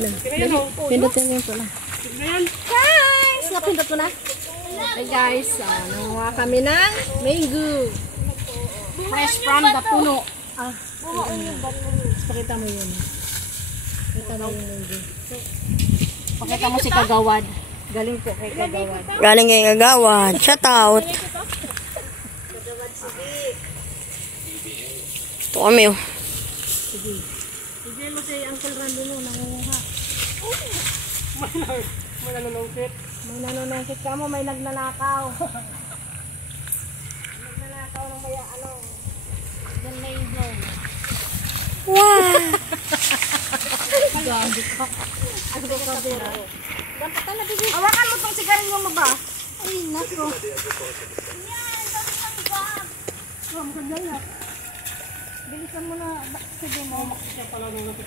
Pindutin mo pala. Guys! Napindot mo na? Hey guys, nanguha kami ng mango. Fresh from the puno. Pakita mo yun. Pakita mo yung mango. Pakita mo si Kagawad. Galing po kay Kagawad. Galing kay Kagawad. Shout out. Ito kami oh. Sige. Sige mo si Uncle Randulo, nangunguha. May nanunungkit. May nanunungkit ka mo, may nagnanakaw. Nagnanakaw ng maya, Diyan may zone. Wow! Gabi ka. Ano ka bira? Dapat na bibi. Hawakan mo tong sigarilyo mo ba? Ay, nako. Yan, dami ng bag. Maganda na. Bilisan mo na. Sige mo. Siya pala nung natin.